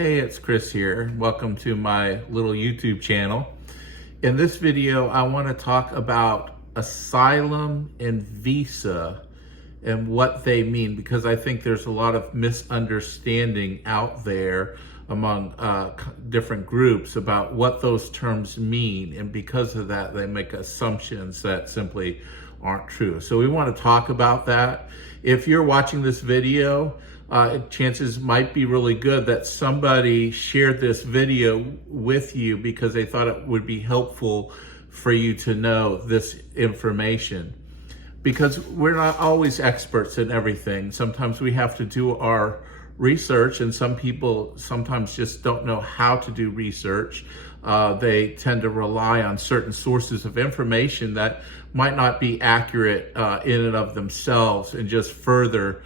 Hey, it's Chris here. Welcome to my little YouTube channel. In this video, I want to talk about asylum and visa and what they mean, because I think there's a lot of misunderstanding out there among different groups about what those terms mean, and because of that, they make assumptions that simply aren't true. So we want to talk about that. If you're watching this video, chances might be really good that somebody shared this video with you because they thought it would be helpful for you to know this information. Because we're not always experts in everything. Sometimes we have to do our research, and some people sometimes just don't know how to do research. They tend to rely on certain sources of information that might not be accurate in and of themselves, and just further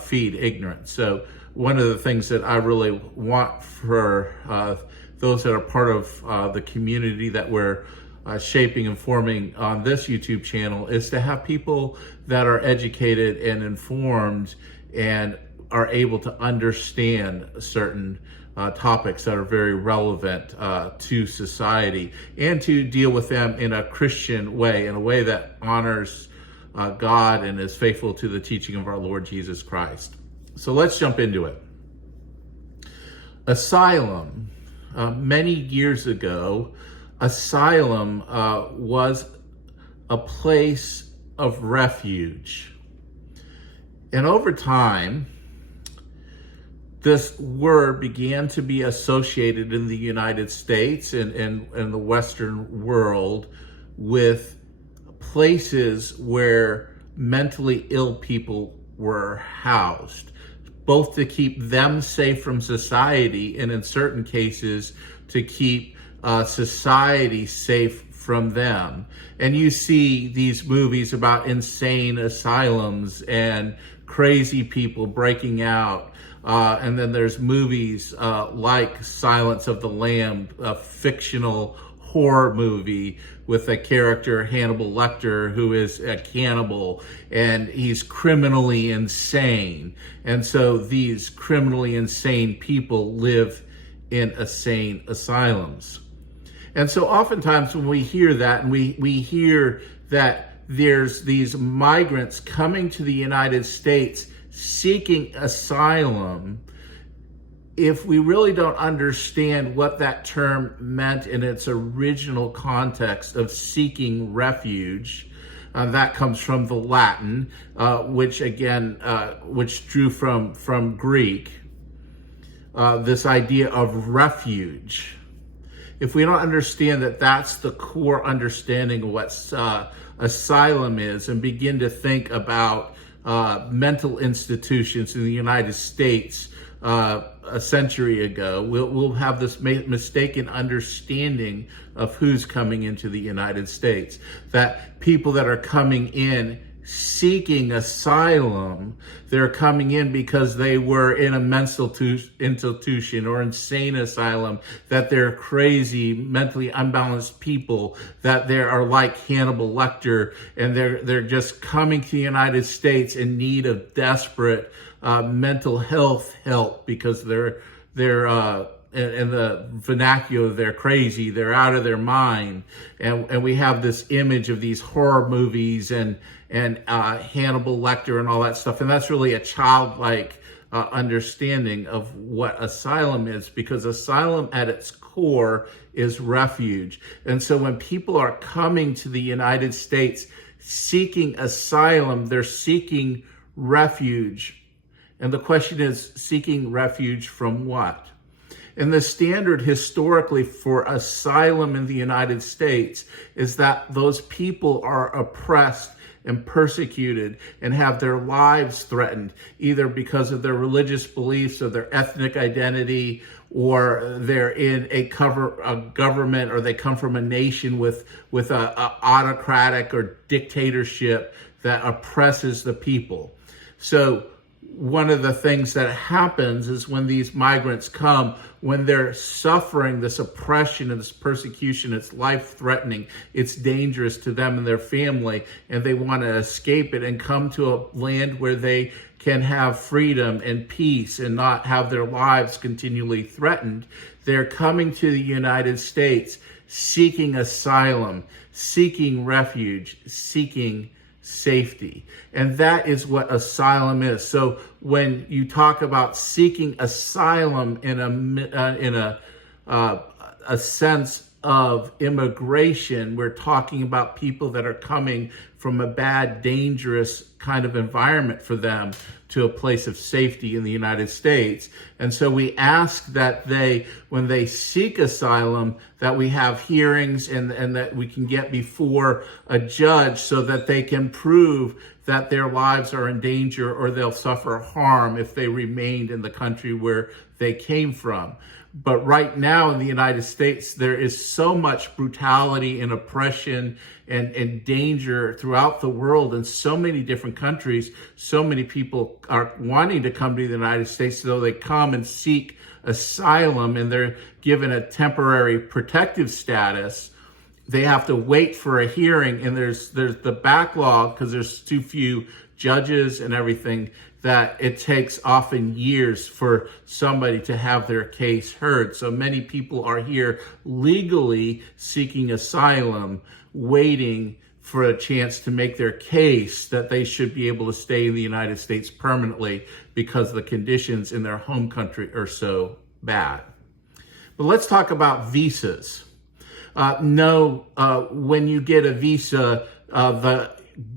feed ignorance. So one of the things that I really want for those that are part of the community that we're shaping and forming on this YouTube channel is to have people that are educated and informed and are able to understand certain topics that are very relevant to society, and to deal with them in a Christian way, in a way that honors God and is faithful to the teaching of our Lord Jesus Christ. So let's jump into it. Asylum. Many years ago, asylum was a place of refuge. And over time, this word began to be associated in the United States and the Western world with places where mentally ill people were housed, both to keep them safe from society, and in certain cases to keep society safe from them. And you see these movies about insane asylums and crazy people breaking out. And then there's movies like Silence of the Lamb, a fictional horror movie with a character, Hannibal Lecter, who is a cannibal, and he's criminally insane. And so these criminally insane people live in insane asylums. And so oftentimes when we hear that, and we hear that there's these migrants coming to the United States seeking asylum, if we really don't understand what that term meant in its original context of seeking refuge, that comes from the Latin, which drew from Greek, this idea of refuge. If we don't understand that that's the core understanding of what asylum is, and begin to think about mental institutions in the United States a century ago, we'll have this mistaken understanding of who's coming into the United States. That people that are coming in seeking asylum, they're coming in because they were in a mental institution or insane asylum, that they're crazy, mentally unbalanced people, that they are like Hannibal Lecter, and they're just coming to the United States in need of desperate mental health help, because they're in the vernacular, they're crazy, they're out of their mind. And we have this image of these horror movies and Hannibal Lecter and all that stuff. And that's really a childlike understanding of what asylum is, because asylum at its core is refuge. And so when people are coming to the United States seeking asylum, they're seeking refuge. And the question is, seeking refuge from what? And the standard historically for asylum in the United States is that those people are oppressed and persecuted and have their lives threatened, either because of their religious beliefs or their ethnic identity, or they're in a government, or they come from a nation with a autocratic or dictatorship that oppresses the people. So one of the things that happens is when these migrants come, when they're suffering this oppression and this persecution, it's life-threatening, it's dangerous to them and their family, and they want to escape it and come to a land where they can have freedom and peace and not have their lives continually threatened. They're coming to the United States seeking asylum, seeking refuge, seeking safety. And that is what asylum is. So when you talk about seeking asylum in a sense of immigration, we're talking about people that are coming from a bad, dangerous kind of environment for them to a place of safety in the United States. And so we ask that when they seek asylum, that we have hearings and that we can get before a judge so that they can prove that their lives are in danger or they'll suffer harm if they remained in the country where they came from. But right now in the United States, there is so much brutality and oppression and danger throughout the world in so many different countries. So many people are wanting to come to the United States, so they come and seek asylum and they're given a temporary protective status. They have to wait for a hearing, and there's the backlog because there's too few judges and everything, that it takes often years for somebody to have their case heard. So many people are here legally seeking asylum, waiting for a chance to make their case that they should be able to stay in the United States permanently because the conditions in their home country are so bad. But let's talk about visas. When you get a visa, the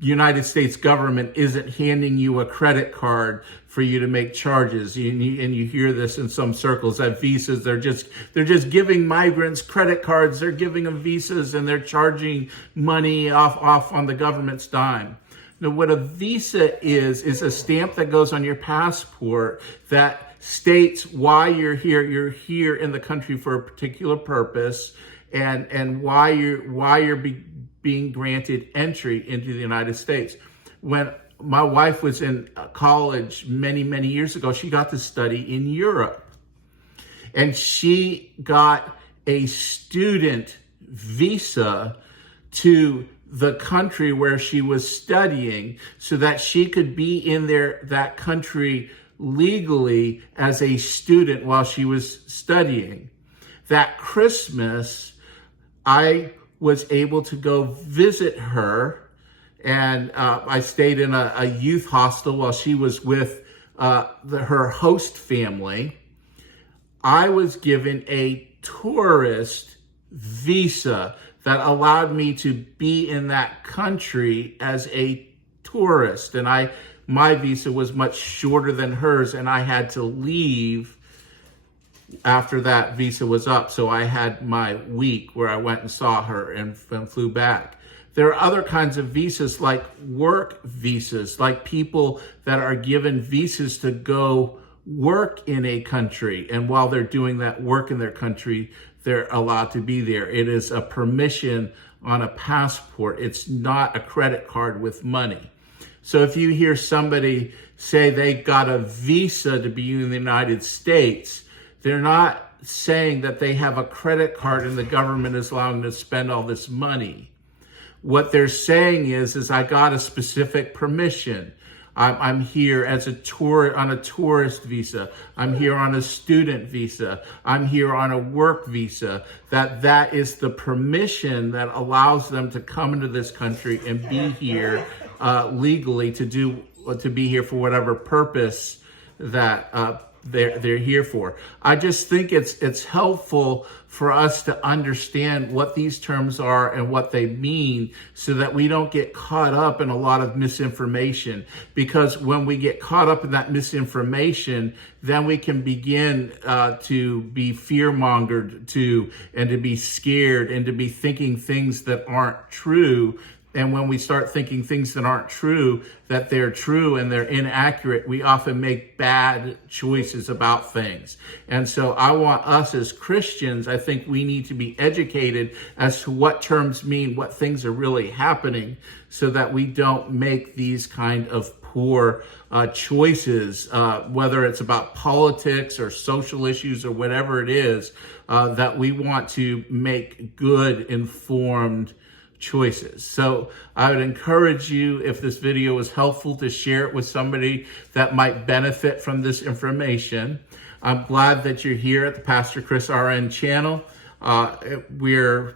United States government isn't handing you a credit card for you to make charges. And you hear this in some circles, that visas, they're just giving migrants credit cards, they're giving them visas, and they're charging money off on the government's dime. Now, what a visa is a stamp that goes on your passport that states why you're here. You're here in the country for a particular purpose, and why you're being granted entry into the United States. When my wife was in college many, many years ago, she got to study in Europe. And she got a student visa to the country where she was studying so that she could be in that country legally as a student while she was studying. That Christmas, I was able to go visit her, and I stayed in a youth hostel while she was with her host family. I was given a tourist visa that allowed me to be in that country as a tourist, and my visa was much shorter than hers, and I had to leave after that visa was up. So I had my week where I went and saw her and flew back. There are other kinds of visas, like work visas, like people that are given visas to go work in a country. And while they're doing that work in their country, they're allowed to be there. It is a permission on a passport. It's not a credit card with money. So if you hear somebody say they got a visa to be in the United States, they're not saying that they have a credit card and the government is allowing them to spend all this money. What they're saying is I got a specific permission. I'm here as on a tourist visa. I'm here on a student visa. I'm here on a work visa. That is the permission that allows them to come into this country and be here legally to be here for whatever purpose that they're here for. I just think it's helpful for us to understand what these terms are and what they mean so that we don't get caught up in a lot of misinformation. Because when we get caught up in that misinformation, then we can begin to be fear-mongered and to be scared and to be thinking things that aren't true. And when we start thinking things that aren't true, that they're true and they're inaccurate, we often make bad choices about things. And so I want us as Christians, I think we need to be educated as to what terms mean, what things are really happening, so that we don't make these kind of poor choices, whether it's about politics or social issues or whatever it is, that we want to make good, informed choices. So I would encourage you, if this video was helpful, to share it with somebody that might benefit from this information. I'm glad that you're here at the Pastor Chris RN channel. We're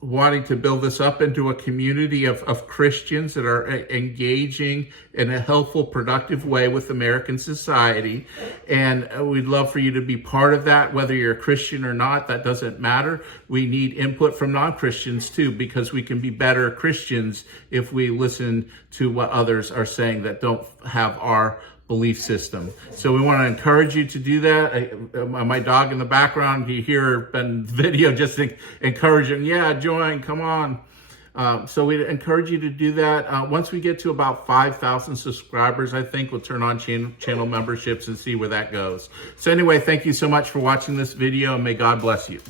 wanting to build this up into a community of Christians that are engaging in a helpful, productive way with American society. And we'd love for you to be part of that, whether you're a Christian or not. That doesn't matter. We need input from non-Christians too, because we can be better Christians if we listen to what others are saying that don't have our belief system. So we want to encourage you to do that. My dog in the background, you hear in video just encouraging, yeah, join, come on. So we encourage you to do that. Once we get to about 5,000 subscribers, I think we'll turn on channel memberships and see where that goes. So anyway, thank you so much for watching this video, and may God bless you.